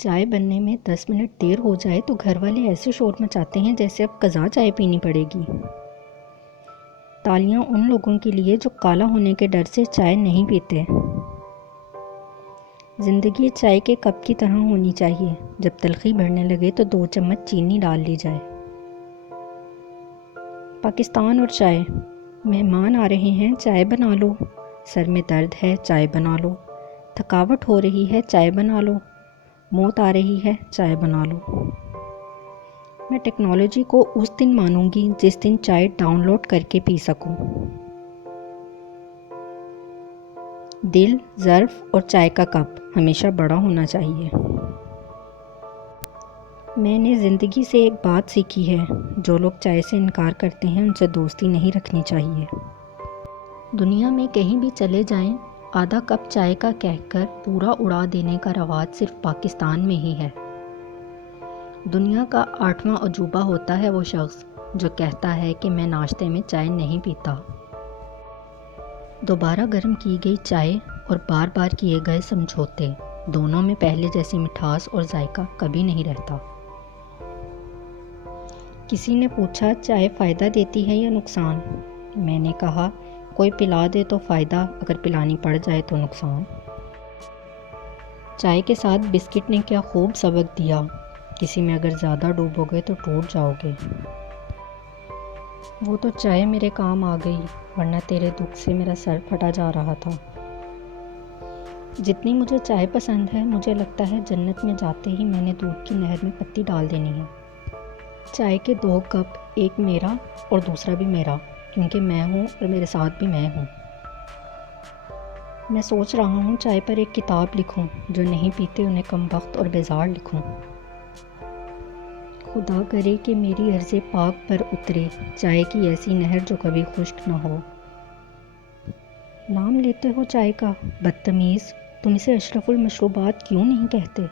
چائے بننے میں 10 منٹ دیر ہو جائے تو گھر والے ایسے شور مچاتے ہیں جیسے اب قضا چائے پینی پڑے گی۔ تالیاں ان لوگوں کے لیے جو کالا ہونے کے ڈر سے چائے نہیں پیتے۔ زندگی چائے کے کپ کی طرح ہونی چاہیے، جب تلخی بڑھنے لگے تو 2 چمچ چینی ڈال لی جائے۔ پاکستان اور چائے۔ مہمان آ رہے ہیں، چائے بنا لو۔ سر میں درد ہے، چائے بنا لو۔ تھکاوٹ ہو رہی ہے، چائے بنا لو۔ موت آ رہی ہے، چائے بنا لو۔ میں ٹیکنالوجی کو اس دن مانوں گی جس دن چائے ڈاؤن لوڈ کر کے پی سکوں۔ دل، ظرف اور چائے کا کپ ہمیشہ بڑا ہونا چاہیے۔ میں نے زندگی سے ایک بات سیکھی ہے، جو لوگ چائے سے انکار کرتے ہیں ان سے دوستی نہیں رکھنی چاہیے۔ دنیا میں کہیں بھی چلے جائیں، آدھا کپ چائے کا کہہ کر پورا اڑا دینے کا رواج صرف پاکستان میں ہی ہے۔ دنیا کا 8واں عجوبہ ہوتا ہے وہ شخص جو کہتا ہے کہ میں ناشتے میں چائے نہیں پیتا۔ دوبارہ گرم کی گئی چائے اور بار بار کیے گئے سمجھوتے، دونوں میں پہلے جیسی مٹھاس اور ذائقہ کبھی نہیں رہتا۔ کسی نے پوچھا چائے فائدہ دیتی ہے یا نقصان؟ میں نے کہا کوئی پلا دے تو فائدہ، اگر پلانی پڑ جائے تو نقصان۔ چائے کے ساتھ بسکٹ نے کیا خوب سبق دیا، کسی میں اگر زیادہ ڈوبو گے تو ٹوٹ جاؤ گے۔ وہ تو چائے میرے کام آ گئی، ورنہ تیرے دکھ سے میرا سر پھٹا جا رہا تھا۔ جتنی مجھے چائے پسند ہے، مجھے لگتا ہے جنت میں جاتے ہی میں نے دودھ کی نہر میں پتی ڈال دینی ہے۔ چائے کے 2 کپ، ایک میرا اور دوسرا بھی میرا، کیونکہ میں ہوں اور میرے ساتھ بھی میں ہوں۔ میں سوچ رہا ہوں چائے پر ایک کتاب لکھوں، جو نہیں پیتے انہیں کم بخت اور بیزار لکھوں۔ خدا کرے کہ میری عرض پاک پر اترے چائے کی ایسی نہر جو کبھی خشک نہ ہو۔ نام لیتے ہو چائے کا، بدتمیز، تم اسے اشرف المشروبات کیوں نہیں کہتے؟